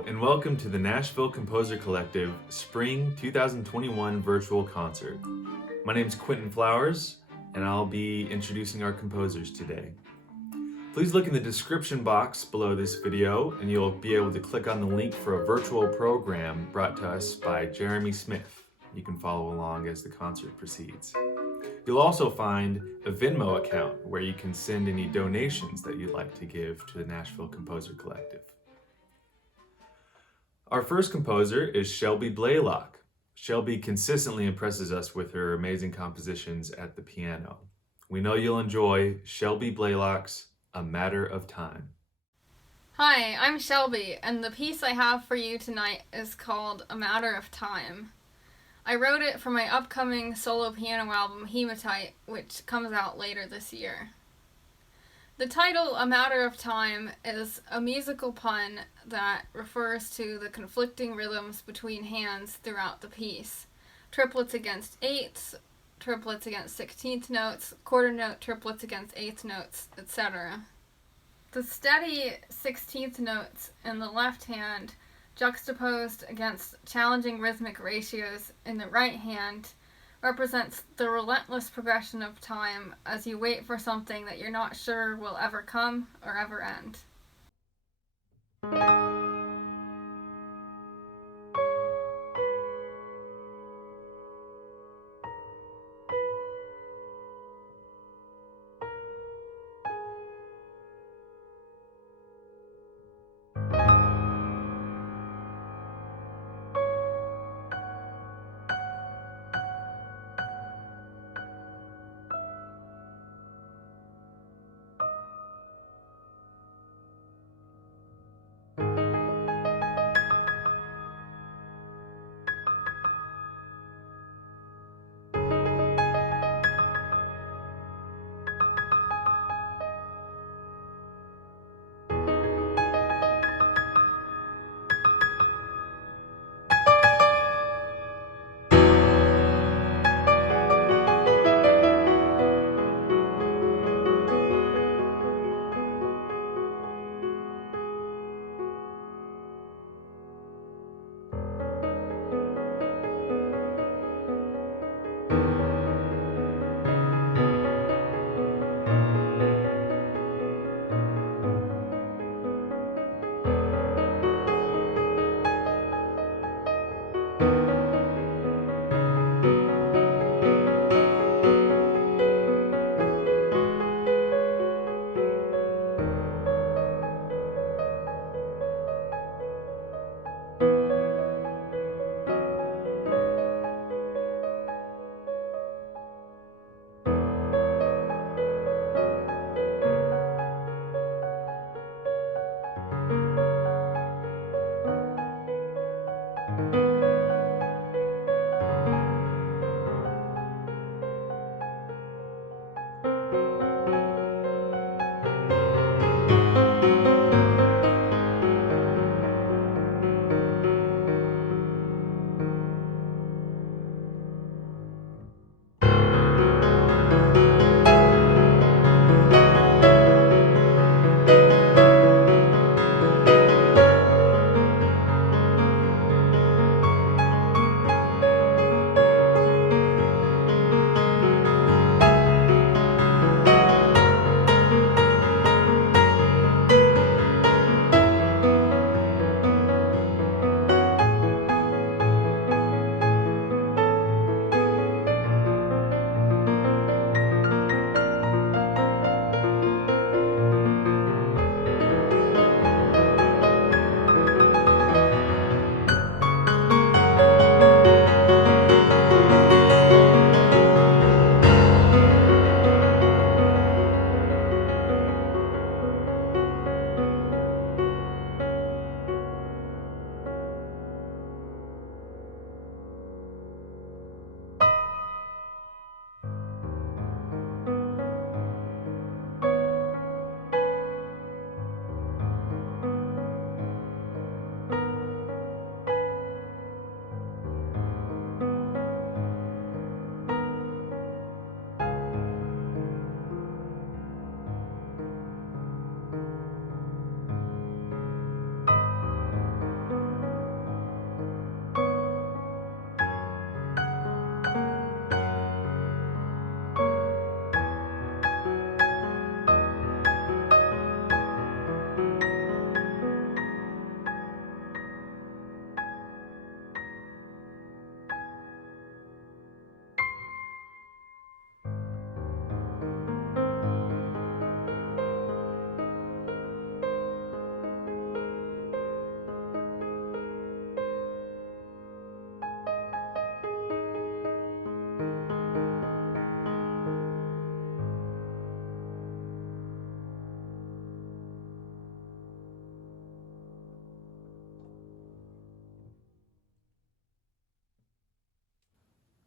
Hello, and welcome to the Nashville Composer Collective Spring 2021 Virtual Concert. My name is Quentin Flowers, and I'll be introducing our composers today. Please look in the description box below this video, and you'll be able to click on the link for a virtual program brought to us by Jeremy Smith. You can follow along as the concert proceeds. You'll also find a Venmo account where you can send any donations that you'd like to give to the Nashville Composer Collective. Our first composer is Shelby Blaylock. Shelby consistently impresses us with her amazing compositions at the piano. We know you'll enjoy Shelby Blaylock's A Matter of Time. Hi, I'm Shelby, and the piece I have for you tonight is called A Matter of Time. I wrote it for my upcoming solo piano album, Hematite, which comes out later this year. The title, A Matter of Time, is a musical pun that refers to the conflicting rhythms between hands throughout the piece. Triplets against eighths, triplets against 16th notes, quarter note triplets against eighth notes, etc. The steady 16th notes in the left hand, juxtaposed against challenging rhythmic ratios in the right hand, represents the relentless progression of time as you wait for something that you're not sure will ever come or ever end.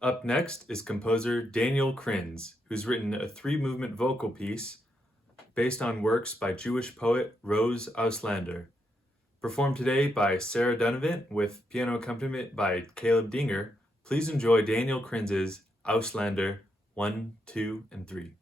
Up next is composer Daniel Crins, who's written a 3-movement vocal piece based on works by Jewish poet Rose Auslander. Performed today by Sarah Dunavant with piano accompaniment by Caleb Dinger. Please enjoy Daniel Crins' Auslander 1, 2, and 3.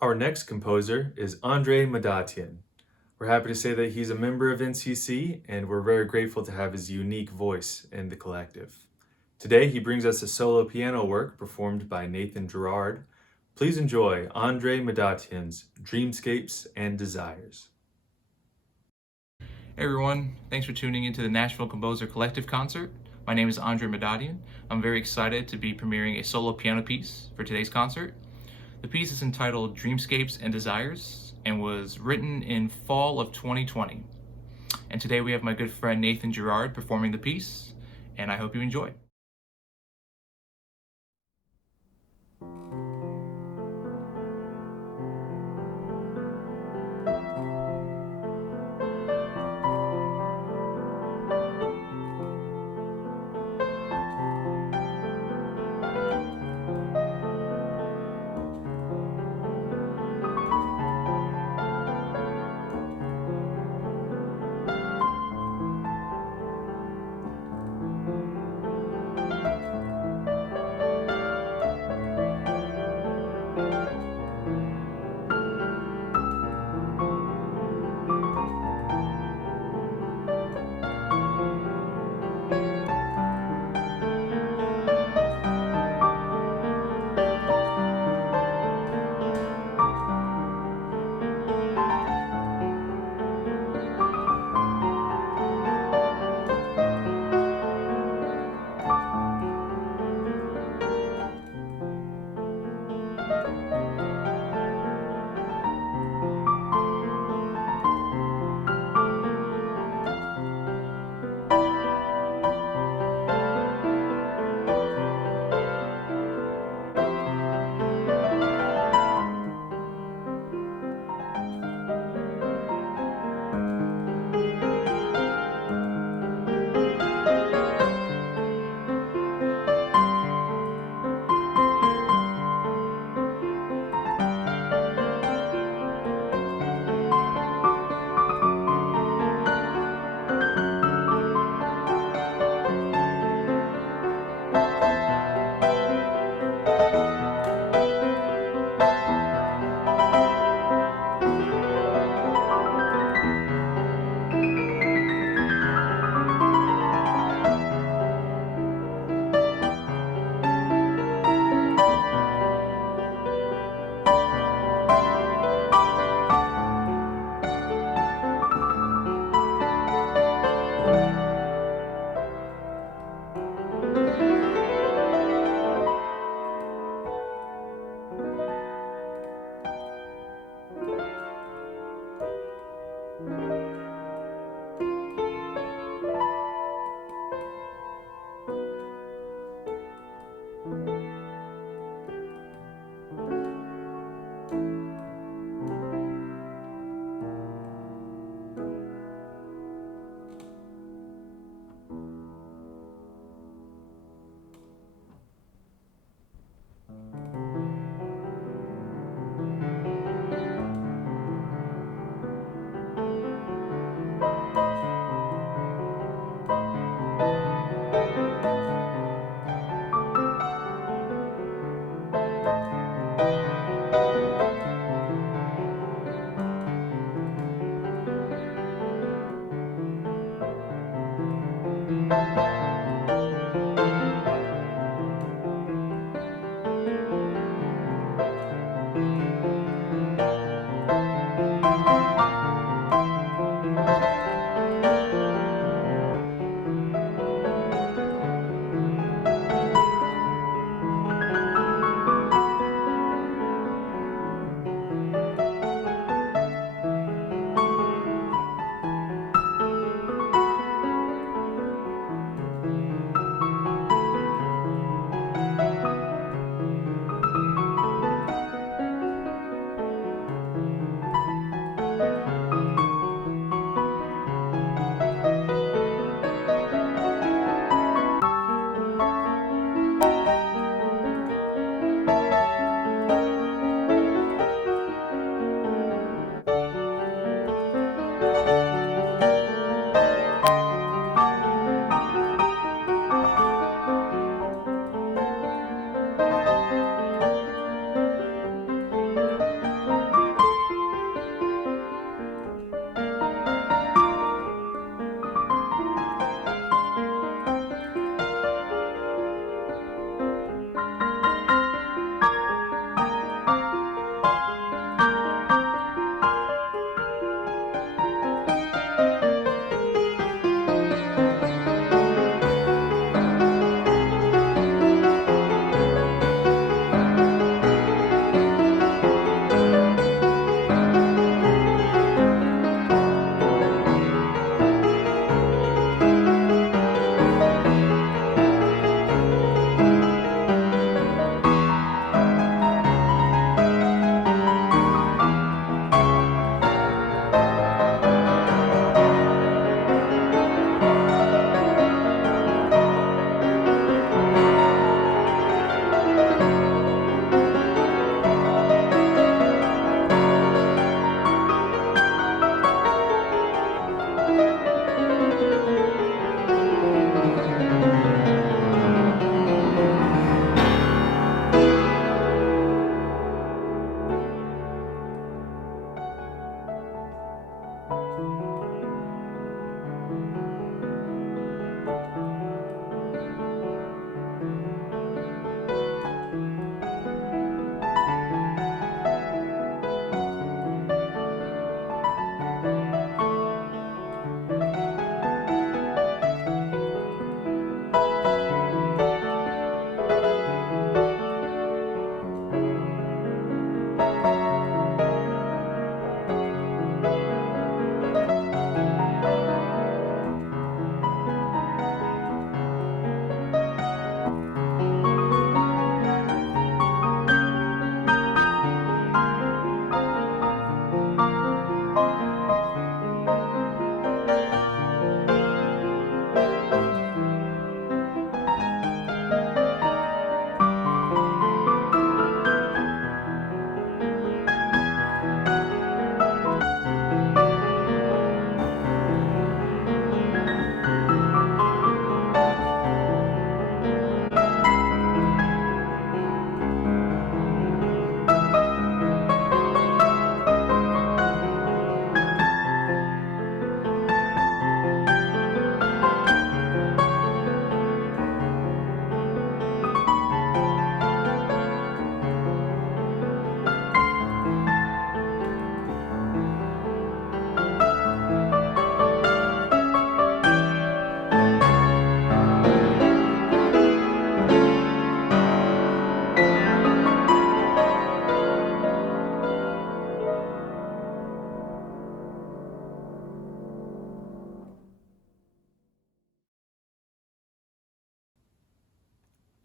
Our next composer is Andre Madatian. We're happy to say that he's a member of NCC, and we're very grateful to have his unique voice in the collective. Today, he brings us a solo piano work performed by Nathan Gerard. Please enjoy Andre Madatian's Dreamscapes and Desires. Hey everyone, thanks for tuning into the Nashville Composer Collective concert. My name is Andre Madatian. I'm very excited to be premiering a solo piano piece for today's concert. The piece is entitled Dreamscapes and Desires and was written in fall of 2020. And today we have my good friend Nathan Gerard performing the piece, and I hope you enjoy.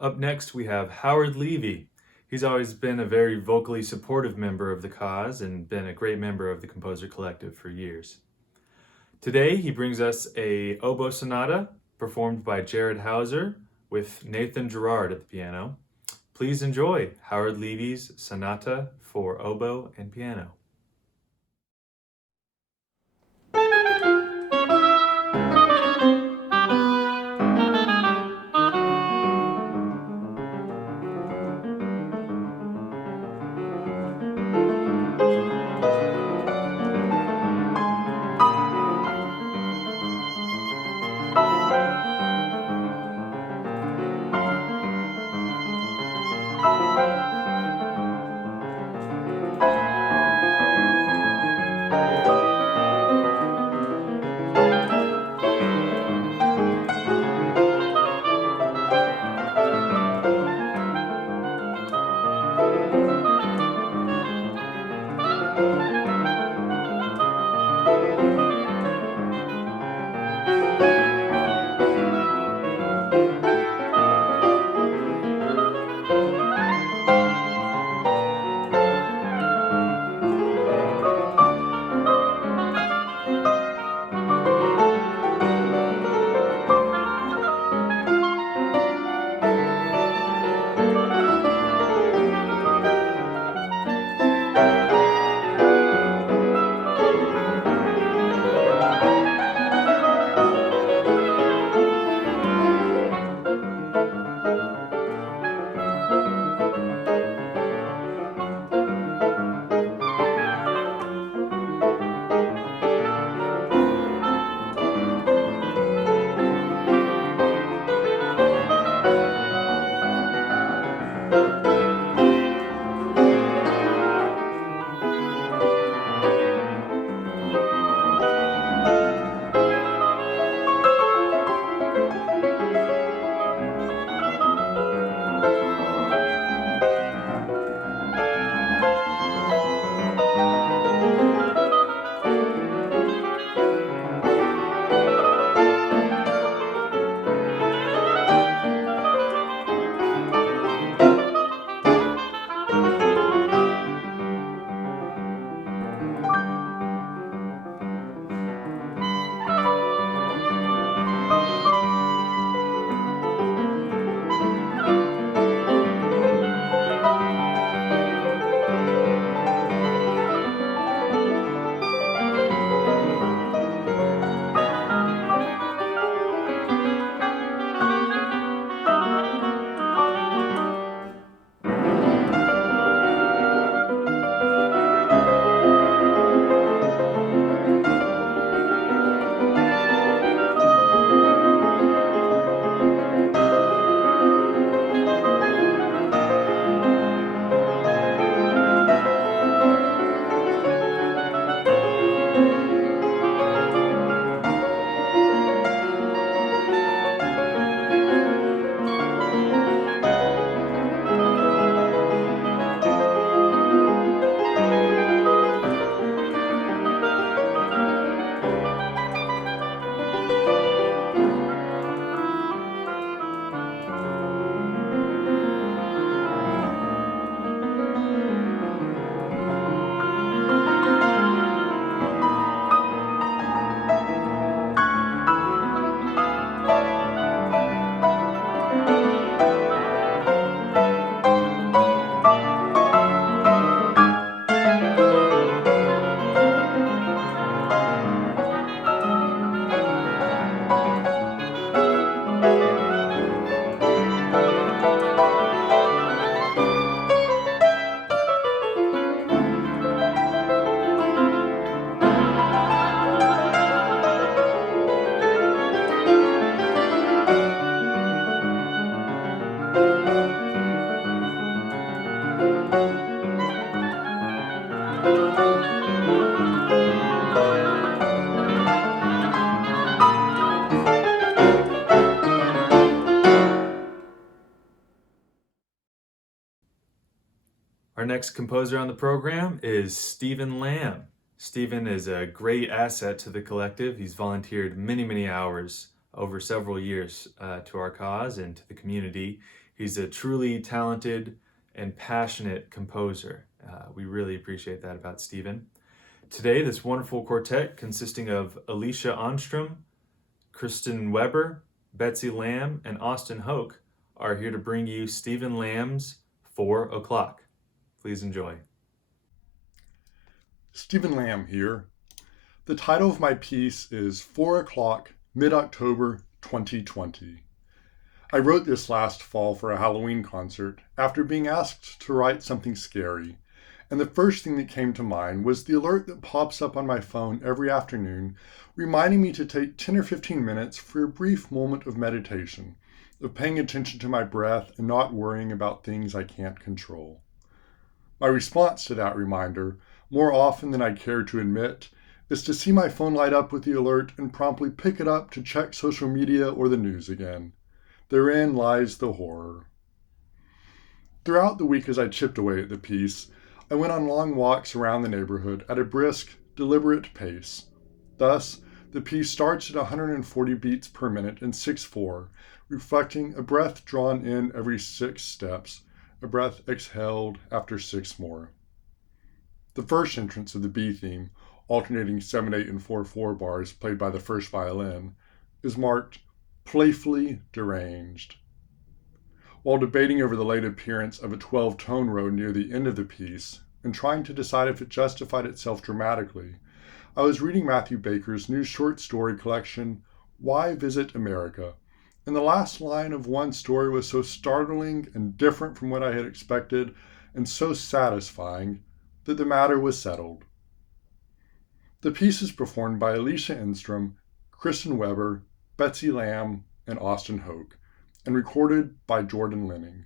Up next, we have Howard Levy. He's always been a very vocally supportive member of the cause and been a great member of the Composer Collective for years. Today, he brings us a Oboe Sonata performed by Jared Hauser with Nathan Gerard at the piano. Please enjoy Howard Levy's Sonata for Oboe and Piano. Our next composer on the program is Stephen Lamb. Stephen is a great asset to the collective. He's volunteered many hours over several years to our cause and to the community. He's a truly talented and passionate composer. We really appreciate that about Stephen. Today, this wonderful quartet consisting of Alicia Onstrom, Kristen Weber, Betsy Lamb, and Austin Hoke are here to bring you Stephen Lamb's 4 o'clock. Please enjoy. Stephen Lamb here. The title of my piece is 4 o'clock, mid-October 2020. I wrote this last fall for a Halloween concert after being asked to write something scary, and the first thing that came to mind was the alert that pops up on my phone every afternoon, reminding me to take 10 or 15 minutes for a brief moment of meditation, of paying attention to my breath and not worrying about things I can't control. My response to that reminder, more often than I care to admit, is to see my phone light up with the alert and promptly pick it up to check social media or the news again. Therein lies the horror. Throughout the week as I chipped away at the piece, I went on long walks around the neighborhood at a brisk, deliberate pace. Thus, the piece starts at 140 beats per minute in 6/4, reflecting a breath drawn in every 6 steps, a breath exhaled after 6 more. The first entrance of the B theme, alternating 7/8 and 4/4 bars played by the first violin, is marked Playfully Deranged. While debating over the late appearance of a 12-tone row near the end of the piece, and trying to decide if it justified itself dramatically, I was reading Matthew Baker's new short story collection, Why Visit America? And the last line of one story was so startling and different from what I had expected, and so satisfying, that the matter was settled. The piece is performed by Alicia Enstrom, Kristen Weber, Betsy Lamb, and Austin Hoke, and recorded by Jordan Lenning.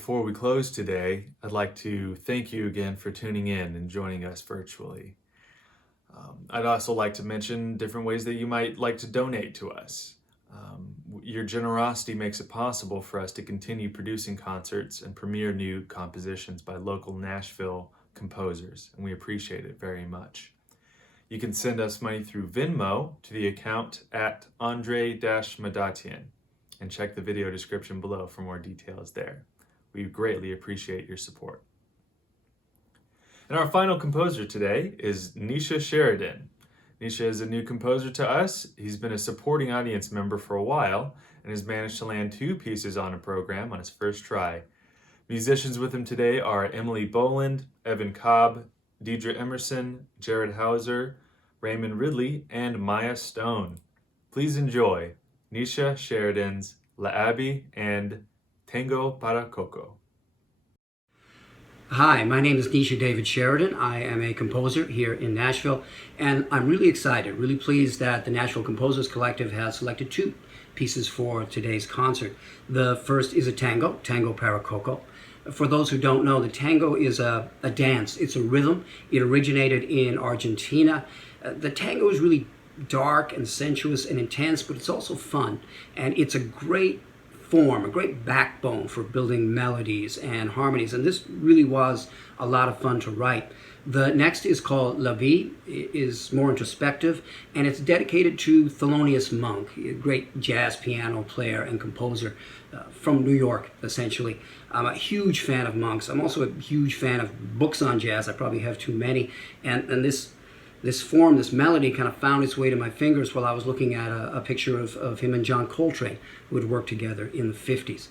before we close today, I'd like to thank you again for tuning in and joining us virtually. I'd also like to mention different ways that you might like to donate to us. Your generosity makes it possible for us to continue producing concerts and premiere new compositions by local Nashville composers, and we appreciate it very much. You can send us money through Venmo to the account at Andre-Madatian, and check the video description below for more details there. We greatly appreciate your support. And our final composer today is Nisha Sheridan. Nisha is a new composer to us. He's been a supporting audience member for a while and has managed to land 2 pieces on a program on his first try. Musicians with him today are Emily Boland, Evan Cobb, Deidre Emerson, Jared Hauser, Raymond Ridley, and Maya Stone. Please enjoy Nisha Sheridan's La Abbey and Tango Paracoco. Hi, my name is Nisha David Sheridan. I am a composer here in Nashville, and I'm really excited, really pleased that the Nashville Composers Collective has selected 2 pieces for today's concert. The first is a tango, Tango Paracoco. For those who don't know, the tango is a dance. It's a rhythm. It originated in Argentina. The tango is really dark and sensuous and intense, but it's also fun, and it's a great form, a great backbone for building melodies and harmonies, and this really was a lot of fun to write. The next is called La Vie. It is more introspective, and it's dedicated to Thelonious Monk, a great jazz piano player and composer from New York, essentially. I'm a huge fan of Monk's. I'm also a huge fan of books on jazz. I probably have too many, and this form, this melody, kind of found its way to my fingers while I was looking at a picture of him and John Coltrane, who had worked together in the 50s.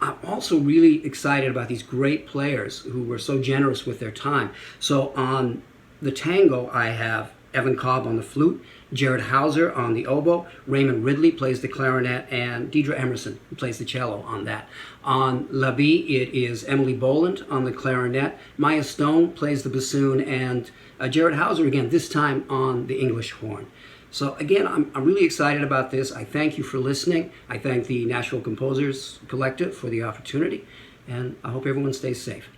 I'm also really excited about these great players who were so generous with their time. So on the tango, I have Evan Cobb on the flute, Jared Hauser on the oboe, Raymond Ridley plays the clarinet, and Deidre Emerson plays the cello on that. On La Vie, it is Emily Boland on the clarinet, Maya Stone plays the bassoon, and Jared Hauser again, this time on the English horn. So again, I'm really excited about this. I thank you for listening. I thank the Nashville Composers Collective for the opportunity, and I hope everyone stays safe.